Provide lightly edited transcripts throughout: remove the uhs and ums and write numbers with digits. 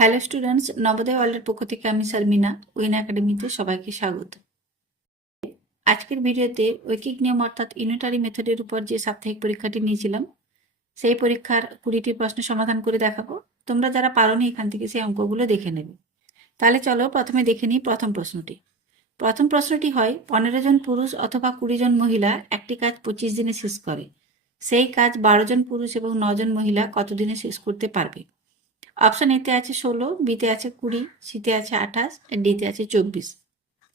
Hello students, Navodaya ওয়ার্ল্ডের পক্ষ থেকে আমি শারমিনা উইন একাডেমিতে সবাইকে স্বাগত। আজকের ভিডিওতে ঐকিক নিয়ম অর্থাৎ ইউনিটারি মেথডের উপর যে সাপ্তাহিক পরীক্ষাটি নিয়েছিলাম সেই পরীক্ষার 20টি প্রশ্ন সমাধান করে দেখাবো। তোমরা যারা পারোনি এখান থেকে সেই অঙ্কগুলো দেখে নেবে। তাহলে চলো প্রথমে দেখে নিই প্রথম প্রশ্নটি। প্রথম প্রশ্নটি হয় 15 জন পুরুষ অথবা 20 জন মহিলা একটি কাজ 25 দিনে শেষ করে, সেই কাজ 12 জন পুরুষ এবং 9 জন মহিলা কত দিনে শেষ করতে পারবে? অপশন এতে আছে 16, বিতে আছে 20, সিতে আছে 28, ডিতে আছে 24।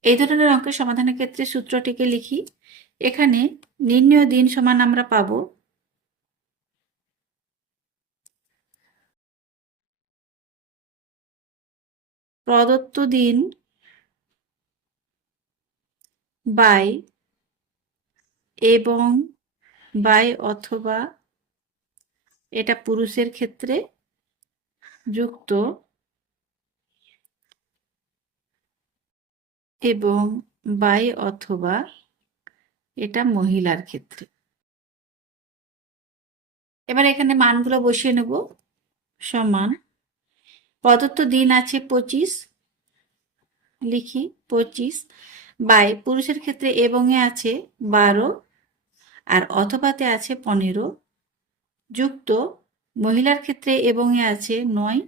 এই ধরনের অঙ্কের সমাধানের ক্ষেত্রে সূত্রটিকে লিখি। এখানে নির্ণয় দিন সমান আমরা পাবো প্রদত্ত দিন বাই এবং বাই অথবা এটা পুরুষের ক্ষেত্রে যুক্ত এবং বাই অথবা এটা মহিলার ক্ষেত্রে। এবার এখানে মানগুলো বসিয়ে নেব। সমান প্রদত্ত দিন আছে 25, লিখি 25 বাই পুরুষের ক্ষেত্রে এবং এ আছে 12 আর অথবাতে আছে 15 যুক্ত মহিলার ক্ষেত্রে এবং এ আছে 9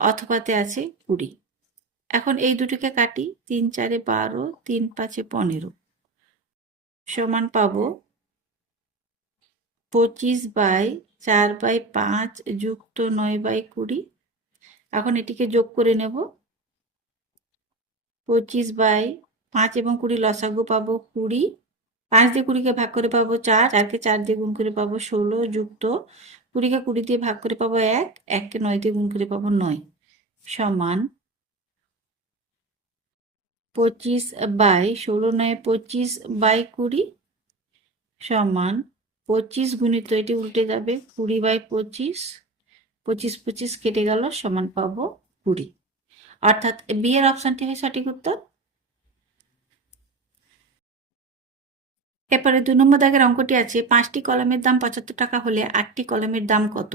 অথবাতে আছে 20। এখন এই দুটোকে কাটি, 3 4 12, 3 5 15 সমান পাবো 25 বাই 4 বাই 5 যুক্ত 9 বাই 20। এখন এটিকে যোগ করে নেব। 25 বাই 5 এবং 20 লসাগু পাবো 20, 5 দিয়ে 20কে ভাগ করে পাবো 4, 4কে 4 দিয়ে গুণ করে পাবো 16 যুক্ত 20কে 20 দিয়ে ভাগ করে পাবো 1, 1কে 9 দিয়ে গুণ করে পাবো 9 সমান 25 বাই 16 9 25 বাই 20 সমান 25 গুণিত এটি উল্টে যাবে 20 বাই 25, 25 25 কেটে গেল সমান পাবো 20। অর্থাৎ বি এর অপশনটি হয় সঠিক উত্তর। এরপরে 2 নম্বর দাগের অঙ্কটি আছে 5টি কলমের দাম 75 টাকা হলে 8টি কলমের দাম কত?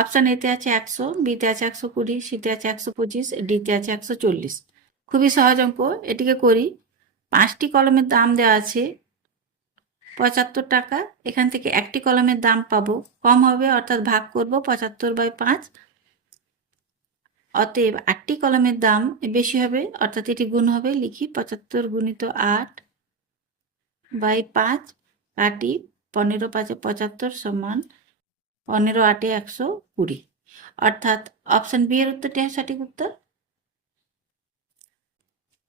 অপশন এতে আছে 100, বিতে আছে 120, সিতে আছে 125, ডিতে আছে 140। খুবই সহজ অঙ্ক, এটিকে করি। 5টি কলমের দাম দেওয়া আছে 75 টাকা, এখান থেকে একটি কলমের দাম পাবো কম হবে অর্থাৎ ভাগ করব 75 বাই 5, অতএব 8টি কলমের দাম বেশি হবে অর্থাৎ এটি গুণ হবে। লিখি 75 গুণিত 8 বাই 5 কাটি 15 5 75 সমান 15 8 120। অর্থাৎ অপশন বি এর উত্তরটি সঠিক উত্তর।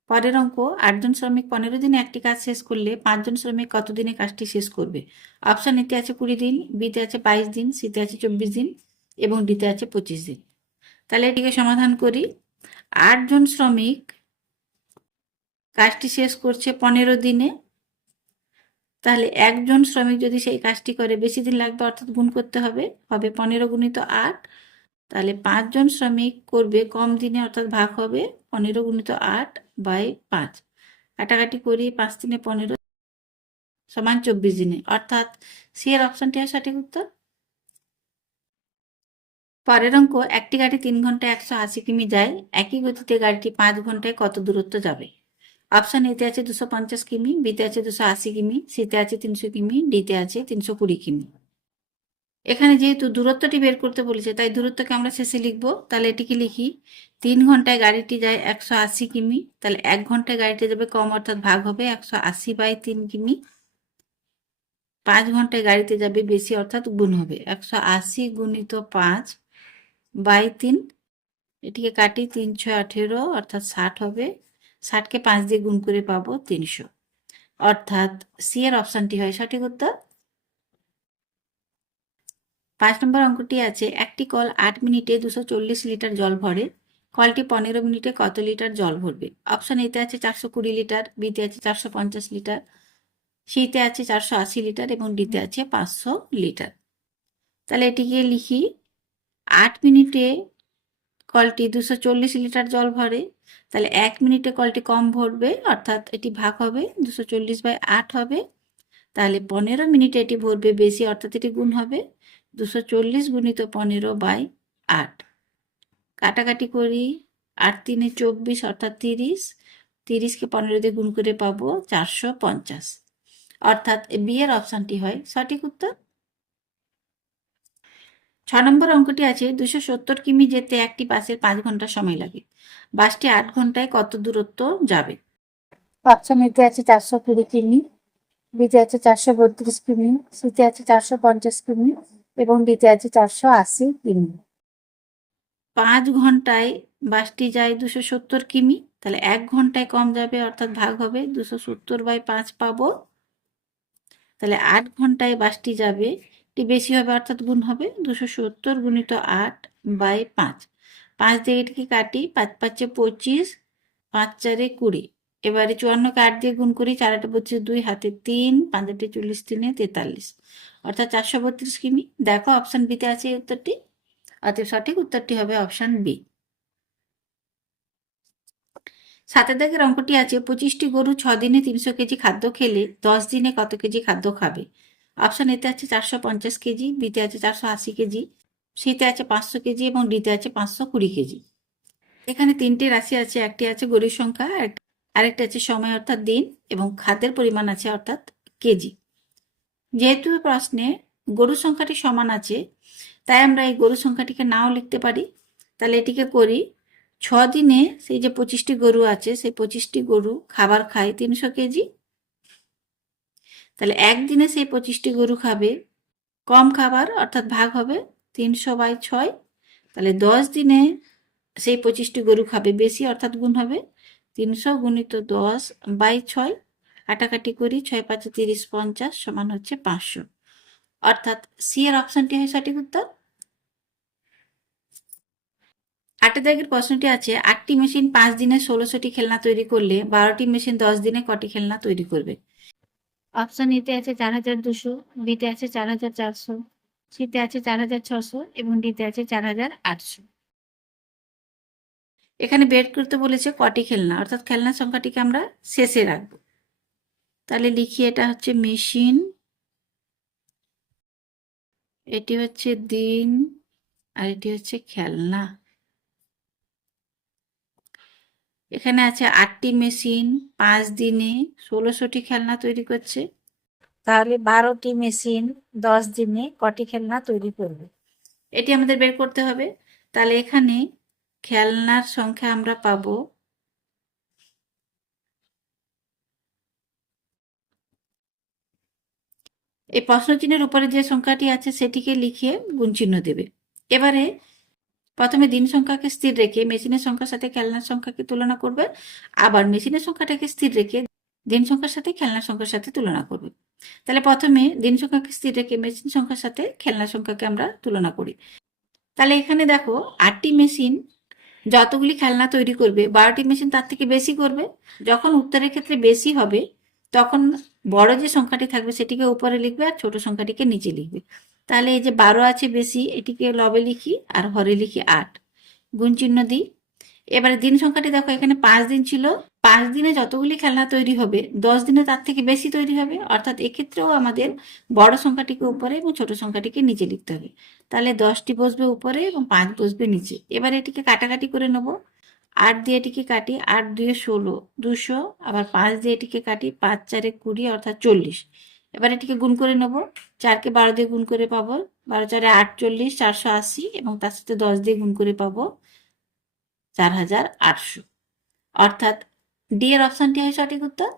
পরের অঙ্ক 8 জন শ্রমিক 15 দিনে একটি কাজ শেষ করলে 5 জন শ্রমিক কত দিনে কাজটি শেষ করবে? অপশন এতে আছে 20 দিন, বিতে আছে 22 দিন, সিতে আছে 24 দিন এবং ডিতে আছে 25 দিন। তাহলে এটিকে সমাধান করি। 8 জন শ্রমিক কাজটি শেষ করছে 15 দিনে, তাহলে একজন শ্রমিক যদি সেই কাজটি করে বেশি দিন লাগবে অর্থাৎ গুণ করতে হবে, হবে 15 গুণিত 8। তাহলে 5 জন শ্রমিক করবে কম দিনে অর্থাৎ ভাগ হবে 15 গুণিত 8 বাই 5। কাটাকাটি করি 5 দিনে 15 সমান 24 দিনে, অর্থাৎ সি এর অপশনটি হয় সঠিক উত্তর। পরের অঙ্ক, একটি গাড়ি 3 ঘন্টায় 180 কিমি যায়, একই গতিতে গাড়িটি 5 ঘন্টায় কত দূরত্ব যাবে? অপশন এতে আছে 250 কিমি, বিতে আছে 280 কিমি, সিতে আছে 300 কিমি, ডিতে আছে 320 কিমি। এখানে যেহেতু দূরত্বটি বের করতে বলেছে তাই দূরত্বকে আমরা শেষে লিখবো। তাহলে এটিকে লিখি 3 ঘন্টায় গাড়িটি যায় 180 কিমি, তাহলে 1 ঘন্টায় গাড়িটি যাবে কম অর্থাৎ ভাগ হবে 180 বাই 3 কিমি। 5 ঘন্টায় গাড়িতে যাবে বেশি অর্থাৎ গুণ হবে 180 গুণিত 5 বাই 3। এটিকে কাটি 3 6 18 অর্থাৎ 60 হবে, 60কে 5 দিয়ে গুণ করে পাবো 300। অর্থাৎ সি এর অপশনটি হয় সঠিক উত্তর। 5 নম্বর অঙ্কটি আছে একটি কল 8 মিনিটে 240 লিটার জল ভরে, কলটি 15 মিনিটে কত লিটার জল ভরবে? অপশন এতে আছে 420 লিটার, বিতে আছে 450 লিটার, সিতে আছে 480 লিটার এবং ডিতে আছে 500 লিটার। তাহলে এটিকে লিখি 8 মিনিটে কলটি 240 লিটার জল ভরে, তাহলে 1 মিনিটে কলটি কম ভরবে অর্থাৎ এটি ভাগ হবে 240 বাই 8 হবে, তাহলে 15 মিনিটে এটি ভরবে বেশি অর্থাৎ এটি গুণ হবে 240 গুণিত 15 বাই 8। কাটাকাটি করি, 8 3 24 অর্থাৎ 30, 30কে 15 দিয়ে গুণ করে পাবো 450, অর্থাৎ বি এর অপশানটি হয় সঠিক উত্তর। 6 নম্বর অঙ্কটি আছে 270 কিমি যেতে একটি বাসের 5 ঘন্টা সময় লাগে, বাসটি 8 ঘন্টায় কত দূরত্ব যাবে? অপশন এতে আছে 420 কিমি, বিতে আছে 432 কিমি, সিতে আছে 450 কিমি এবং ডিতে আছে 480 কিমি। 5 ঘন্টায় বাসটি যায় 270 কিমি, তাহলে 1 ঘন্টায় কম যাবে অর্থাৎ ভাগ হবে 270/5 পাবো। তাহলে 8 ঘন্টায় বাসটি যাবে, একটি বেশি হবে অর্থাৎ গুণ হবে 270 গুণিত 8/5। 5 দিয়ে এটিকে কাটি, 5 5 25, 5 4 20। এবারে 54কে 8 দিয়ে গুণ করি, 4 8 25, 2 হাতে 3, 5 8 40, 3 43, অর্থাৎ 432 কিমি। দেখো অপশন বিতে আছে এই উত্তরটি, অতএব সঠিক উত্তরটি হবে অপশন বি। 7 দাগের অঙ্কটি আছে 25টি গরু 6 দিনে 300 কেজি খাদ্য খেলে 10 দিনে কত কেজি খাদ্য খাবে? অপশন এতে আছে 450 কেজি, বিতে আছে 480 কেজি, সিতে আছে 500 কেজি এবং ডিতে আছে 520 কেজি। এখানে 3টি রাশি আছে, একটি আছে গরুর সংখ্যা, আরেকটি আছে সময় অর্থাৎ দিন এবং খাদ্যের পরিমাণ আছে অর্থাৎ কেজি। যেহেতু প্রশ্নে গরুর সংখ্যাটি সমান আছে, তাই আমরা এই গরুর সংখ্যাটিকে নাও লিখতে পারি। তাহলে এটিকে করি, 6 দিনে সেই যে 25টি গরু আছে সেই 25টি গরু খাবার খায় 300 কেজি, তাহলে একদিনে সেই 25টি গরু খাবে কম খাবার অর্থাৎ ভাগ হবে 300/6, তাহলে 10 দিনে সেই 25টি গরু খাবে বেশি অর্থাৎ গুণ হবে 300 গুণিত 10/6, কাটাকাটি করি, 6 5 30 50 সমান হচ্ছে 500, অর্থাৎ সি এর অপশনটি হয় সঠিক উত্তর। 8 দাগের প্রশ্নটি আছে 8টি মেশিন 5 দিনে 1600টি খেলনা তৈরি করলে 12টি মেশিন 10 দিনে কটি খেলনা তৈরি করবে? অপশন এতে আছে 4200, বিতে আছে 4400, সিতে আছে 4600 এবং ডিতে আছে 4800। এখানে বের করতে বলেছে কটি খেলনা, অর্থাৎ খেলনার সংখ্যাটিকে আমরা শেষে রাখবো। তাহলে লিখি, এটা হচ্ছে মেশিন, এটি হচ্ছে দিন, আর এটি হচ্ছে খেলনা। এখানে আছে 8টি মেশিন 5 দিনে 1600টি খেলনা তৈরি করছে, তাহলে 12টি মেশিন 10 দিনে কটি খেলনা তৈরি করবে এটি আমাদের বের করতে হবে। তাহলে এখানে খেলনার সংখ্যা আমরা পাবো এই প্রশ্নচিহ্নের উপরে যে সংখ্যাটি আছে সেটিকে লিখে গুণ চিহ্ন দেবে। এবারে প্রথমে দিন সংখ্যাকে স্থির রেখে মেশিনের সংখ্যার সাথে খেলনার সংখ্যাকে তুলনা করবে, আবার মেশিনের সংখ্যাটাকে স্থির রেখে দিন সংখ্যার সাথে খেলনার সংখ্যার সাথে তুলনা করবে। তাহলে প্রথমে দিন সংখ্যাকে স্থির রেখে মেশিন সংখ্যার সাথে খেলনার সংখ্যাকে আমরা তুলনা করি। তাহলে এখানে দেখো 8টি মেশিন যতগুলি খেলনা তৈরি করবে 12টি মেশিন তার থেকে বেশি করবে। যখন উত্তরের ক্ষেত্রে বেশি হবে তখন বড় যে সংখ্যাটি থাকবে সেটিকে উপরে লিখবে আর ছোট সংখ্যাটিকে নিচে লিখবে। তাহলে এই যে 12 আছে বেশি, এটিকে লবে লিখি আর হরে লিখি 8, গুণ চিহ্ন দিই। এবারে দিন সংখ্যাটি দেখো, এখানে 5 দিন ছিল, 5 দিনে যতগুলি খেলনা তৈরি হবে 10 দিনে তার থেকে বেশি তৈরি হবে, অর্থাৎ এক্ষেত্রেও আমাদের বড় সংখ্যাটিকে উপরে এবং ছোট সংখ্যাটিকে নিচে লিখতে হবে। তাহলে 10টি বসবে উপরে এবং 5 বসবে নিচে। এবারে এটিকে কাটাকাটি করে নেব, 8 দিয়ে এটিকে কাটি, 8 2 16, 200, আবার 5 দিয়ে এটিকে কাটি, 5 4 20 অর্থাৎ 40। এবার এটিকে গুণ করে নেব, 4কে 12 দিয়ে গুণ করে পাবো 12 4 48, 480 এবং তার সাথে 10 দিয়ে গুণ করে পাবো 4800, অর্থাৎ ডি এর অপশনটি হয় সঠিক উত্তর।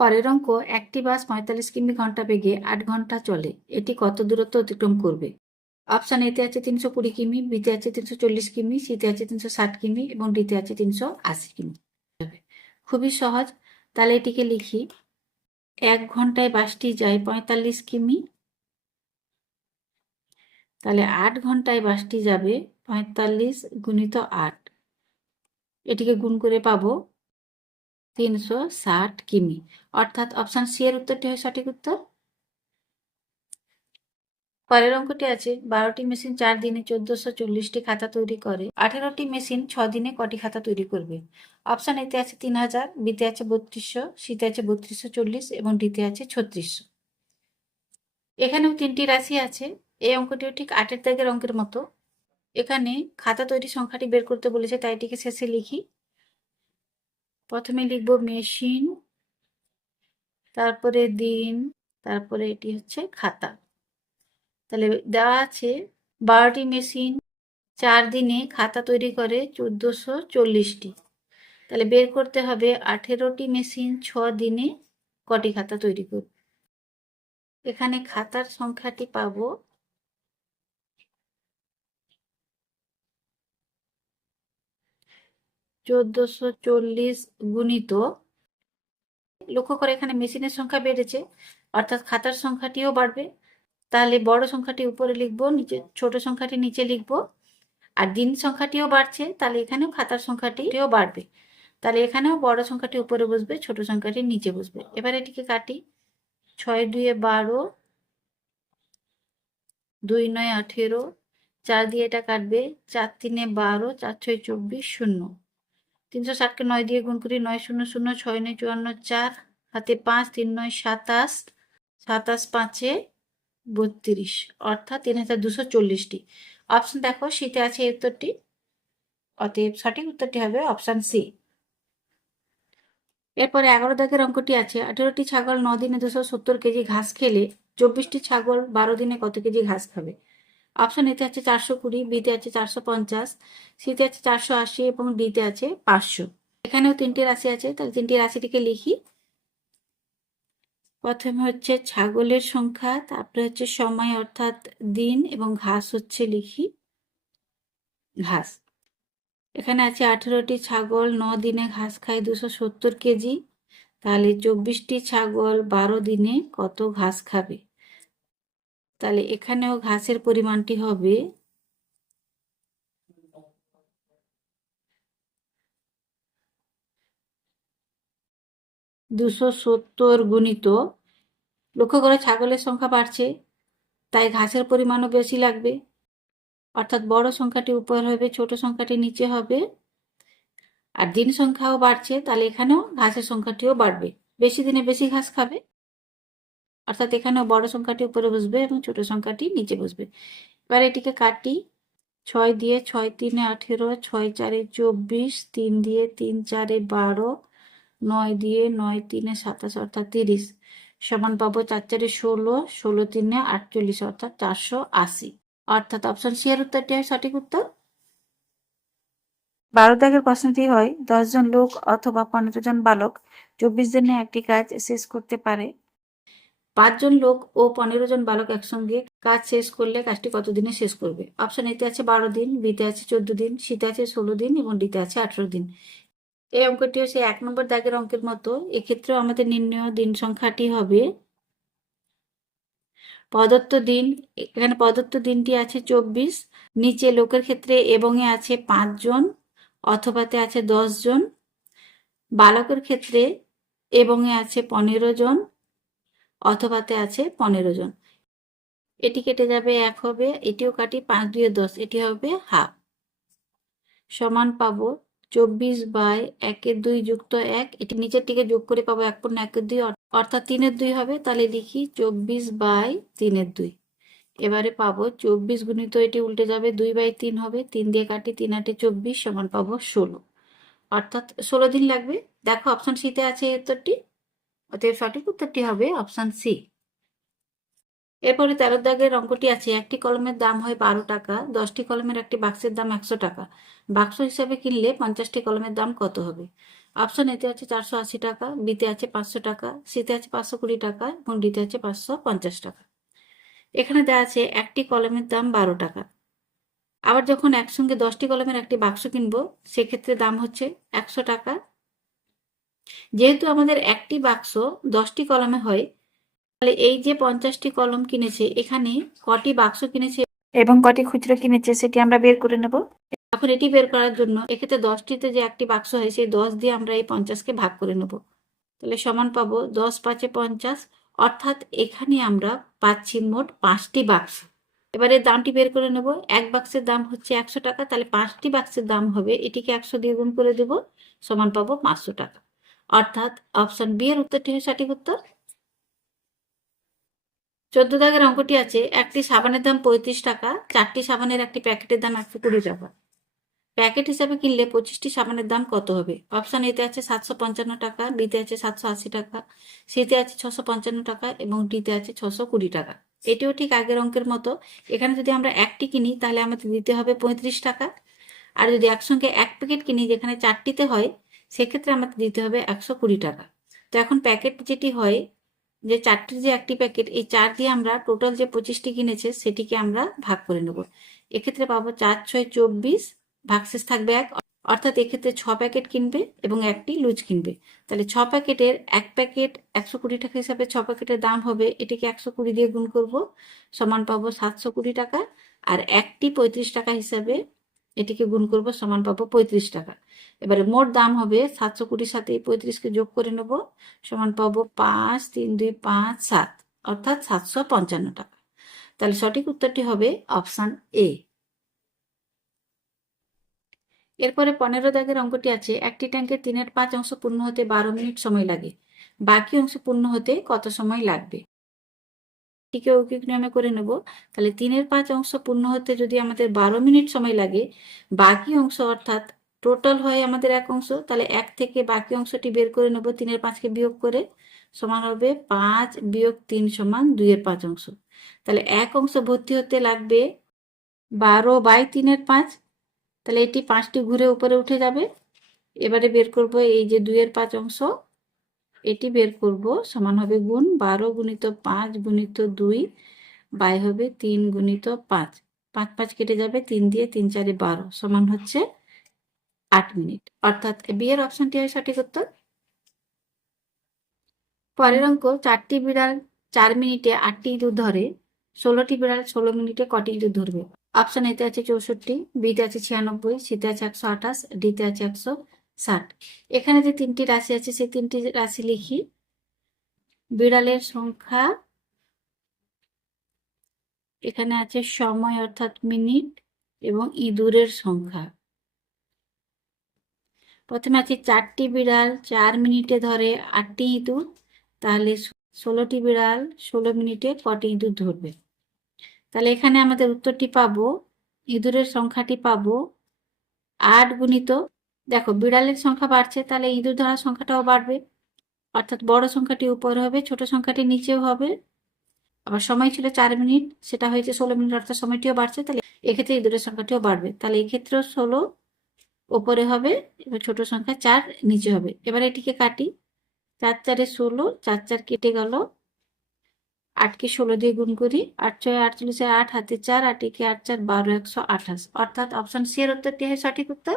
পরের অঙ্ক, একটি বাস 45 কিমি ঘন্টা বেগে 8 ঘন্টা চলে, এটি কত দূরত্ব অতিক্রম করবে? অপশন এতে আছে 320 কিমি, বিতে আছে 340 কিমি, সিতে আছে 360 কিমি এবং ডিতে আছে 380 কিমি। খুবই সহজ, তাহলে এটিকে লিখি, 1 ঘন্টায় বাসটি যায় 45 কিমি, তাহলে 8 ঘন্টায় বাসটি যাবে 45 গুণিত 8, এটিকে গুণ করে পাবো 360 কিমি, অর্থাৎ অপশন সি এর উত্তরটি হয় সঠিক উত্তর। পরের অঙ্কটি আছে 12টি মেশিন 4 দিনে 1440টি খাতা তৈরি করে, 18টি মেশিন 6 দিনে কটি খাতা তৈরি করবে? অপশন এতে আছে 3000, বিতে আছে 3200, সিতে আছে 3240 এবং ডিতে আছে 3600। এখানেও 3টি রাশি আছে, এই অঙ্কটিও ঠিক 8 দাগের অঙ্কের মতো। এখানে খাতা তৈরি সংখ্যাটি বের করতে বলেছে, তাই এটিকে শেষে লিখি। প্রথমে লিখব মেশিন, তারপরে দিন, তারপরে এটি হচ্ছে খাতা। তাহলে দেওয়া আছে 12টি মেশিন 4 দিনে খাতা তৈরি করে 1440টি। তাহলে বের করতে হবে 18টি মেশিন 6 দিনে কটি খাতা তৈরি করবে। এখানে খাতার সংখ্যাটি পাবো 1440 গুণিত, লক্ষ্য করে এখানে মেশিনের সংখ্যা বেড়েছে, অর্থাৎ খাতার সংখ্যাটিও বাড়বে। তাহলে বড় সংখ্যাটি উপরে লিখবো, নিচে ছোট সংখ্যাটি নিচে লিখবো। আর দিন সংখ্যাটিও বাড়ছে, তাহলে এখানেও খাতার সংখ্যাটিও বাড়বে। তাহলে এখানেও বড় সংখ্যাটি উপরে বসবে, ছোট সংখ্যাটি নিচে বসবে। এবার এটিকে কাটি। 6 2 12, 2 9 18, 4 দিয়ে এটা কাটবে, 4 3 12, 4 6 24, 0। 360কে 9 দিয়ে গুণ করি, 9 0 0, 6 9 54, 4 হাতে 5, 3 9 27, 27 5 32, অর্থাৎ 3240টি। অপশন দেখো শীতে আছে এই উত্তরটি, অতএব সঠিক উত্তরটি হবে অপশন সি। এরপরে 11 দাগের অঙ্কটি আছে, 18টি ছাগল 9 দিনে 270 কেজি ঘাস খেলে 24টি ছাগল 12 দিনে কত কেজি ঘাস খাবে? অপশন এতে আছে 420, বিতে আছে 450, সিতে আছে 480 এবং ডিতে আছে 500। এখানেও 3টি রাশি আছে, তাহলে 3টি রাশিটিকে লিখি। প্রথমে হচ্ছে ছাগলের সংখ্যা, তারপরে হচ্ছে সময় অর্থাৎ দিন, এবং ঘাস হচ্ছে লিখি ঘাস। এখানে আছে 18টি ছাগল 9 দিনে ঘাস খায় 270 কেজি, তাহলে 24টি ছাগল 12 দিনে কত ঘাস খাবে? তাহলে এখানেও ঘাসের পরিমাণটি হবে 270 গুণিত, লক্ষ্য করে ছাগলের সংখ্যা বাড়ছে, তাই ঘাসের পরিমাণও বেশি লাগবে, অর্থাৎ বড় সংখ্যাটি উপর হবে, ছোট সংখ্যাটি নিচে হবে। আর দিন সংখ্যাও বাড়ছে, তাহলে এখানেও ঘাসের সংখ্যাটিও বাড়বে, বেশি দিনে বেশি ঘাস খাবে, অর্থাৎ এখানেও বড় সংখ্যাটি উপরে বসবে এবং ছোট সংখ্যাটি নিচে বসবে। এবার এটিকে কাটি। 6 দিয়ে 6 3 18, 6 4 24, 3 দিয়ে 3 4 12, 9 দিয়ে 9 3 27, অর্থাৎ 30, সমান পাবো 4 4 16, 16 3 48, অর্থাৎ 480। অর্থাৎ অপশন সি এর উত্তরটি হয় সঠিক উত্তর। 12 দাগের প্রশ্নটি হয়, 10 জন লোক অথবা 15 জন বালক 24 দিনে একটি কাজ শেষ করতে পারে। 5 জন লোক ও 15 জন বালক একসঙ্গে কাজ শেষ করলে কাজটি কত দিনে শেষ করবে? অপশন এতে আছে 12 দিন, বিতে আছে 14 দিন, সিতে আছে 16 দিন এবং ডিতে আছে 18 দিন। এই অঙ্কটিও সেই 1 নম্বর দাগের অঙ্কের মতো, এক্ষেত্রেও আমাদের নির্ণয় দিন সংখ্যাটি হবে প্রদত্ত দিন। এখানে প্রদত্ত দিনটি আছে 24, নিচে লোকের ক্ষেত্রে এবং এ আছে 5 জন, অথবাতে আছে 10 জন, বালকের ক্ষেত্রে এবং এ আছে 15 জন, অথবাতে আছে 15 জন। এটি কেটে যাবে, 1 হবে, এটিও কাটি, 5 2 10, এটি হবে হাফ, সমান পাবো 24 বাই 1 2 যুক্ত 1, এটি নিচেরটিকে যোগ করে পাবো 1 পূর্ণ 1 2, অর্থাৎ 3 2 হবে। তাহলে লিখি 24 বাই 3 2। এবারে পাবো 24 গুণিত, এটি উল্টে যাবে, 2 বাই 3 হবে, 3 দিয়ে কাটি, 3 8 24, সমান পাবো 16, অর্থাৎ 16 দিন লাগবে। দেখো অপশন সিতে আছে এই উত্তরটি, অতএব সঠিক উত্তরটি হবে অপশন সি। এরপরে 13 দাগের অঙ্কটি আছে, একটি কলমের দাম হয় 12 টাকা, 10টি কলমের একটি বাক্সের দাম 100 টাকা, বাক্স হিসাবে কিনলে 50টি কলমের দাম কত হবে? অপশন এতে আছে 480 টাকা, বিতে আছে 500 টাকা, সিতে আছে 520 টাকা এবং ডিতে আছে 550 টাকা। এখানে দেওয়া আছে একটি কলমের দাম 12 টাকা। আবার যখন একসঙ্গে 10টি কলমের একটি বাক্স কিনবো, সেক্ষেত্রে দাম হচ্ছে 100 টাকা। যেহেতু আমাদের একটি বাক্স 10টি কলমে হয়, তাহলে এই যে 50টি কলম কিনেছে, এখানে কটি বাক্স কিনেছে এবং কটি খুচরো কিনেছে সেটি আমরা বের করে নেব। এখন এটি বের করার জন্য এক্ষেত্রে 10টিতে যে একটি বাক্স হয়, সেই 10 দিয়ে আমরা এই 50কে ভাগ করে নেব। তাহলে সমান পাবো 10 5 50, অর্থাৎ এখানে আমরা পাচ্ছি মোট 5টি বাক্স। এবারে দামটি বের করে নেব। এক বাক্সের দাম হচ্ছে 100 টাকা, তাহলে 5টি বাক্সের দাম হবে, এটিকে 100 দিয়ে গুণ করে দেব, সমান পাবো 500 টাকা। অর্থাৎ অপশন বি এর উত্তরটি হয় সঠিক উত্তর। 14 দাগের অঙ্কটি আছে, একটি সাবানের দাম 35 টাকা, 4টি সাবানের একটি প্যাকেটের দাম 120 টাকা। প্যাকেট হিসাবে কিনলে 25টি সাবানের দাম কত হবে? অপশন এতে আছে 755 টাকা, বিতে আছে 780 টাকা, সিতে আছে 655 টাকা এবং ডিতে আছে 620 টাকা। এটিও ঠিক আগের অঙ্কের মতো। এখানে যদি আমরা একটি কিনি তাহলে আমাদের দিতে হবে 35 টাকা, আর যদি একসঙ্গে এক প্যাকেট কিনি যেখানে 4টিতে হয় সেক্ষেত্রে আমাদের দিতে হবে 120 টাকা। তো এখন প্যাকেট যেটি হয়, যে 4টির যে একটি প্যাকেট, এই 4 দিয়ে আমরা টোটাল যে 25টি কিনেছে সেটিকে আমরা ভাগ করে নেব। এক্ষেত্রে পাবো 4 6 24, ভাগশেষ থাকবে 1, অর্থাৎ এক্ষেত্রে 6 প্যাকেট কিনবে এবং একটি লুজ কিনবে। তাহলে 6 প্যাকেটের এক প্যাকেট 120 টাকা হিসাবে 6 প্যাকেটের দাম হবে, এটিকে 120 দিয়ে গুণ করব, সমান পাবো 720 টাকা। আর একটি 35 টাকা হিসাবে এটিকে গুণ করব, সমান পাবো 35 টাকা। এবারে মোট দাম হবে 720 সাথে 35কে যোগ করে নেব, সমান পাবো 5 3 2 5 7, অর্থাৎ 755 টাকা। তাহলে সঠিক উত্তরটি হবে অপশন এ। এরপরে 15 দাগের অঙ্কটি আছে, একটি ট্যাঙ্কের 3/5 অংশ পূর্ণ হতে 12 মিনিট সময় লাগে, বাকি অংশ পূর্ণ হতে কত সময় লাগবে? এটিকে ঐকিক নিয়মে করে নেব। তাহলে 3/5 অংশ পূর্ণ হতে যদি আমাদের 12 মিনিট সময় লাগে, বাকি অংশ অর্থাৎ টোটাল হয় আমাদের এক অংশ, তাহলে 1 থেকে বাকি অংশটি বের করে নেব 3/5কে বিয়োগ করে, সমান হবে 5 বিয়োগ 3 সমান 2/5 অংশ। তাহলে এক অংশ ভর্তি হতে লাগবে 12/3/5, তাহলে এটি 5টি ঘুরে উপরে উঠে যাবে। এবারে বের করব এই যে 2/5 অংশ, এটি বের করব, সমান হবে গুণ 12 গুণিত 5 গুণিত 2 বাই হবে 3 গুণিত 5, 5 5 কেটে যাবে, 3 দিয়ে 3 4 12, সমান হচ্ছে 8 মিনিট, অর্থাৎ বি এর অপশনটি হয় সঠিক উত্তর। পরের অঙ্ক, 4টি বিড়াল 4 মিনিটে 8টি ইঁদুর ধরে, 16টি বিড়াল 16 মিনিটে কটি ইঁদুর ধরবে? অপশন এতে আছে 64, বিতে আছে 96, সিতে আছে 128, ডিতে আছে 160। এখানে যে 3টি রাশি আছে সেই 3টি রাশি লিখি। বিড়ালের সংখ্যা, এখানে আছে সময় অর্থাৎ মিনিট, এবং ইঁদুরের সংখ্যা। প্রথমে আছে 4টি বিড়াল 4 মিনিটে ধরে 8টি ইঁদুর, তাহলে 16টি বিড়াল 16 মিনিটে কটি ইঁদুর ধরবে? তাহলে এখানে আমাদের উত্তরটি পাবো, ইঁদুরের সংখ্যাটি পাবো 8 গুণিত, দেখো বিড়ালের সংখ্যা বাড়ছে তাহলে ইঁদুর ধরার সংখ্যাটাও বাড়বে, অর্থাৎ বড় সংখ্যাটি উপরে হবে, ছোট সংখ্যাটি নিচেও হবে। আবার সময় ছিল 4 মিনিট, সেটা হয়েছে 16 মিনিট, অর্থাৎ সময়টিও বাড়ছে, তাহলে এক্ষেত্রে ইঁদুরের সংখ্যাটিও বাড়বে। তাহলে এক্ষেত্রেও 16 ওপরে হবে, এবার ছোট সংখ্যা 4 নিচে হবে। এবার এটিকে কাটি, 4 4 16, 4 4 কেটে গেল, 8কে 16 দিয়ে গুণ করি, 8 6 48, 8 হাতে 4, 8 একে 8 4 12, 128, অর্থাৎ অপশন সি এর উত্তরটি হয় সঠিক উত্তর।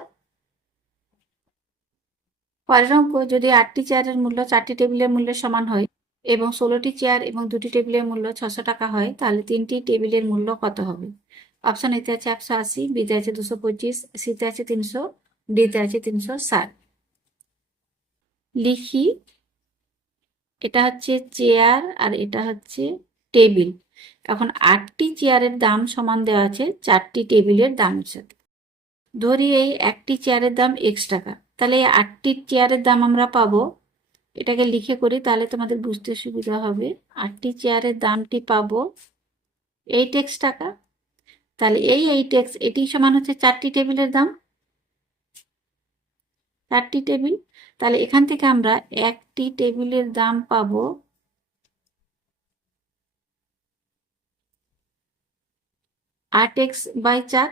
পরের অঙ্ক, যদি 8টি চেয়ারের মূল্য 4টি টেবিলের মূল্যের সমান হয় এবং 16টি চেয়ার এবং 2টি টেবিলের মূল্য 600 টাকা হয়, তাহলে 3টি টেবিলের মূল্য কত হবে? অপশন এতে আছে 180, বিতে আছে 225, সিতে আছে 300, ডিতে আছে 360। লিখি, এটা হচ্ছে চেয়ার আর এটা হচ্ছে টেবিল। এখন 8টি চেয়ারের দাম সমান দেওয়া আছে 4টি টেবিলের দামের সাথে। ধরি এই একটি চেয়ারের দাম x টাকা, তাহলে এই 8টি চেয়ারের দাম আমরা পাবো, এটাকে লিখে করি তাহলে তোমাদের বুঝতে সুবিধা হবে। 8টি চেয়ারের দামটি পাবো 8x টাকা, তাহলে এই 8x এটি সমান হচ্ছে 4টি টেবিলের দাম, 4টি টেবিল। তাহলে এখান থেকে আমরা একটি টেবিলের দাম পাবো 8x বাই 4,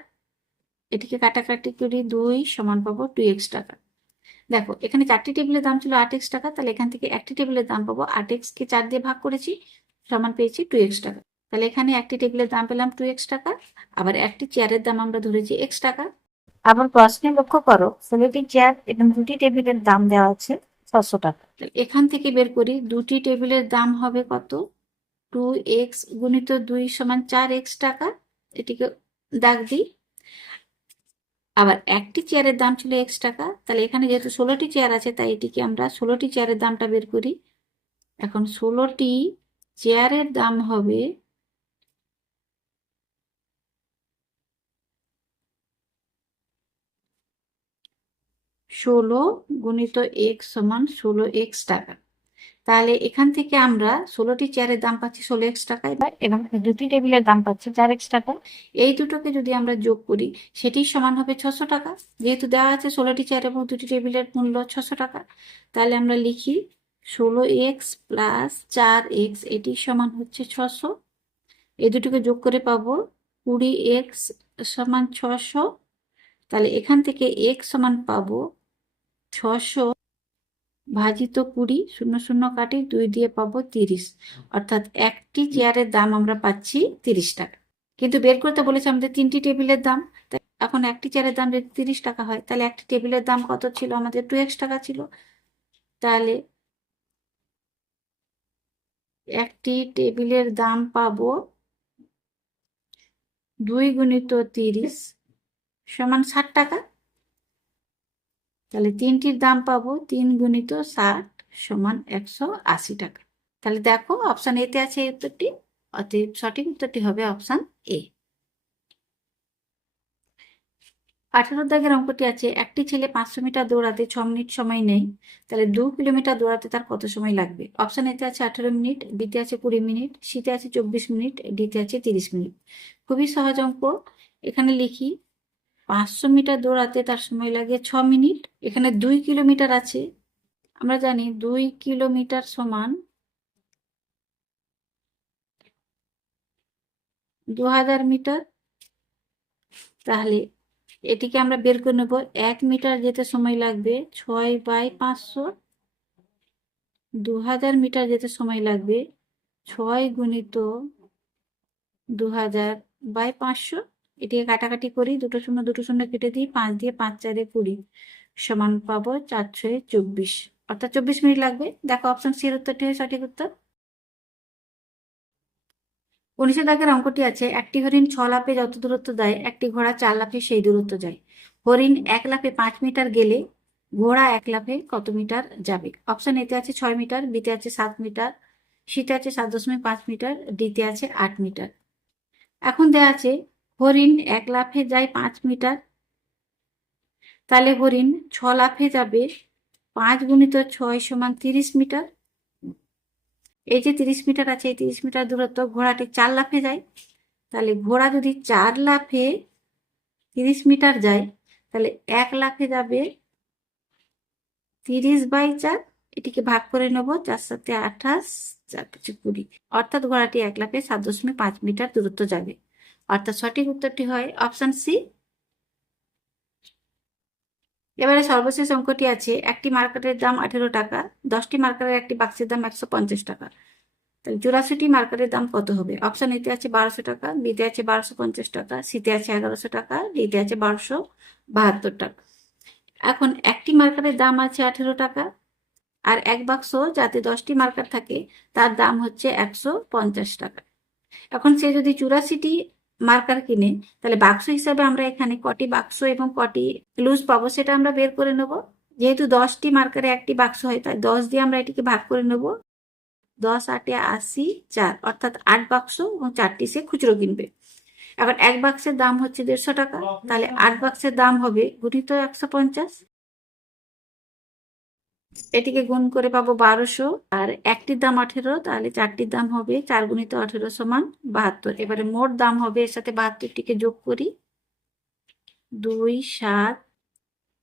এটিকে কাটাকাটি করি 2 সমান পাবো 2x টাকা। দেখো এখানে 4টি টেবিলের দাম ছিল 8x টাকা, তাহলে এখান থেকে একটি টেবিলের দাম পাবো, 8x কে 4 দিয়ে ভাগ করেছি, সমান পেয়েছি 2x টাকা। তাহলে এখানে একটি টেবিলের দাম পেলাম 2x টাকা, আবার একটি চেয়ারের দাম আমরা ধরেছি x টাকা। আবার প্রশ্নে লক্ষ্য করো 16টি চেয়ার এবং 2টি টেবিলের দাম দেওয়া আছে 600 টাকা। এখান থেকে বের করি 2টি টেবিলের দাম হবে কত, 2x গুণিত 2 সমান 4x টাকা, এটিকে দাগ দিই। আবার একটি চেয়ারের দাম ছিল x টাকা, তাহলে এখানে যেহেতু 16টি চেয়ার আছে তাই এটিকে আমরা 16টি চেয়ারের দামটা বের করি। এখন 16টি চেয়ারের দাম হবে 16 গুণিত x সমান 16x টাকা। তাহলে এখান থেকে আমরা 16টি চেয়ারের দাম পাচ্ছি 16x টাকায়, এবং 2টি টেবিলের দাম পাচ্ছি 4x টাকা। এই দুটোকে যদি আমরা যোগ করি সেটি সমান হবে 600 টাকা। যেহেতু দেওয়া আছে 16টি চেয়ার এবং 2টি টেবিলের মূল্য 600 টাকা, তাহলে আমরা লিখি 16x প্লাস 4x এটি সমান হচ্ছে 600। এই দুটোকে যোগ করে পাবো 20x সমান 600। তাহলে এখান থেকে x সমান পাবো 600 ভাজিত 20, 0 0 কাটি 2 দিয়ে পাবো 30, অর্থাৎ একটি চেয়ারের দাম আমরা পাচ্ছি 30 টাকা। কিন্তু বের করতে বলেছে আমাদের 3টি টেবিলের দাম। তাই এখন একটি চেয়ারের দাম যদি 30 টাকা হয়, তাহলে একটি টেবিলের দাম কত ছিল আমাদের? 2x টাকা ছিল। তাহলে একটি টেবিলের দাম পাবো 2 গুণিত 30 সমান 60 টাকা। তাহলে 3টির দাম পাবো 3 গুণিত 60 সমান 180 টাকা। তাহলে দেখো অপশন এতে আছে এই উত্তরটি, অতএব সঠিক উত্তরটি হবে অপশন এ। 18 দাগের অঙ্কটি আছে, একটি ছেলে 500 মিটার দৌড়াতে 6 মিনিট সময় নেয়, তাহলে 2 কিলোমিটার দৌড়াতে তার কত সময় লাগবে? অপশন এতে আছে 18 মিনিট, বিতে আছে 20 মিনিট, সিতে আছে 24 মিনিট, ডিতে আছে 30 মিনিট। খুবই সহজ অঙ্ক। এখানে লিখি 500 মিটার দৌড়াতে তার সময় লাগে 6 মিনিট। এখানে 2 কিলোমিটার আছে, আমরা জানি 2 কিলোমিটার সমান 2000 মিটার। তাহলে এটিকে আমরা বের করে নেব, 1 মিটার যেতে সময় লাগবে 6/500, 2000 মিটার যেতে সময় লাগবে 6 গুণিত 2000/500। এটিকে কাটাকাটি করি, দুটো শূন্য কেটে দিই, 5 দিয়ে 5 4 20 সমান পাবো 4/24, অর্থাৎ 24 মিনিট লাগবে। দেখো অপশন সি এর উত্তরটি হয় সঠিক উত্তর। 19 দাগের অঙ্কটি আছে, একটি হরিণ 6 লাফে যত দূরত্ব দেয় একটি ঘোড়া 4 লাফে সেই দূরত্ব যায়। হরিণ 1 লাফে 5 মিটার গেলে ঘোড়া 1 লাফে কত মিটার যাবে? অপশন এতে আছে 6 মিটার, বিতে আছে 7 মিটার, সিতে আছে 7.5 মিটার, ডিতে আছে 8 মিটার। এখন দেওয়া আছে হরিণ 1 লাফে যায় 5 মিটার, তাহলে হরিণ 6 লাফে যাবে 5 গুণিত 6 সমান 30 মিটার। এই যে 30 মিটার আছে, এই 30 মিটার দূরত্ব ঘোড়াটি 4 লাফে যায়, তাহলে ঘোড়া যদি 4 লাফে 30 মিটার যায়, তাহলে 1 লাফে যাবে 30/4। এটিকে ভাগ করে নেব, 4 7 28, 4 5 20, অর্থাৎ ঘোড়াটি 1 লাফে 7.5 মিটার দূরত্ব যাবে, অর্থাৎ সঠিক উত্তরটি হয় অপশন সি। এবারে সর্বশেষ অঙ্কটি আছে, একটি মার্কারের দাম 18 টাকা, 10টি মার্কারের একটি বাক্সের দাম 150 টাকা, তাহলে 84টি মার্কারের দাম কত হবে? অপশন এতে আছে 1200 টাকা, বিতে আছে 1250 টাকা, সিতে আছে 1100 টাকা, ডিতে আছে 1272 টাকা। এখন একটি মার্কারের দাম আছে 18 টাকা, আর এক বাক্স যাতে 10টি মার্কার থাকে তার দাম হচ্ছে 150 টাকা। এখন সে যদি 84টি মার্কার কিনে, তাহলে বাক্স হিসাবে আমরা এখানে কটি বাক্স এবং কটি লুজ পাবো সেটা আমরা বের করে নেব। যেহেতু 10টি মার্কারে একটি বাক্স হয়, তাই 10 দিয়ে আমরা এটিকে ভাগ করে নেব, 10 8 80, 4, অর্থাৎ 8 বাক্স এবং 4টি সে খুচরো কিনবে। এখন এক বাক্সের দাম হচ্ছে 150 টাকা, তাহলে 8 বাক্সের দাম হবে গুণিত 150, এটিকে গুণ করে পাবো 1200, আর একটির দাম 18, তাহলে 4টির দাম হবে 4 গুণিত 18 সমান 72। এবারে মোট দাম হবে, এর সাথে 72টিকে যোগ করি, 2 7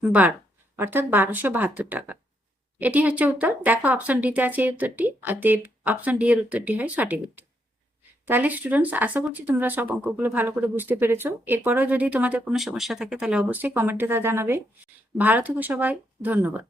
12, অর্থাৎ 1272 টাকা। এটি হচ্ছে উত্তর। দেখো অপশন ডিতে আছে এই উত্তরটি, অতএব অপশন ডি এর উত্তরটি হয় সঠিক উত্তর। তাহলে স্টুডেন্টস, আশা করছি তোমরা সব অঙ্কগুলো ভালো করে বুঝতে পেরেছো। এরপরেও যদি তোমাদের কোনো সমস্যা থাকে তাহলে অবশ্যই কমেন্টে তা জানাবে। ভালো থেকো সবাই, ধন্যবাদ।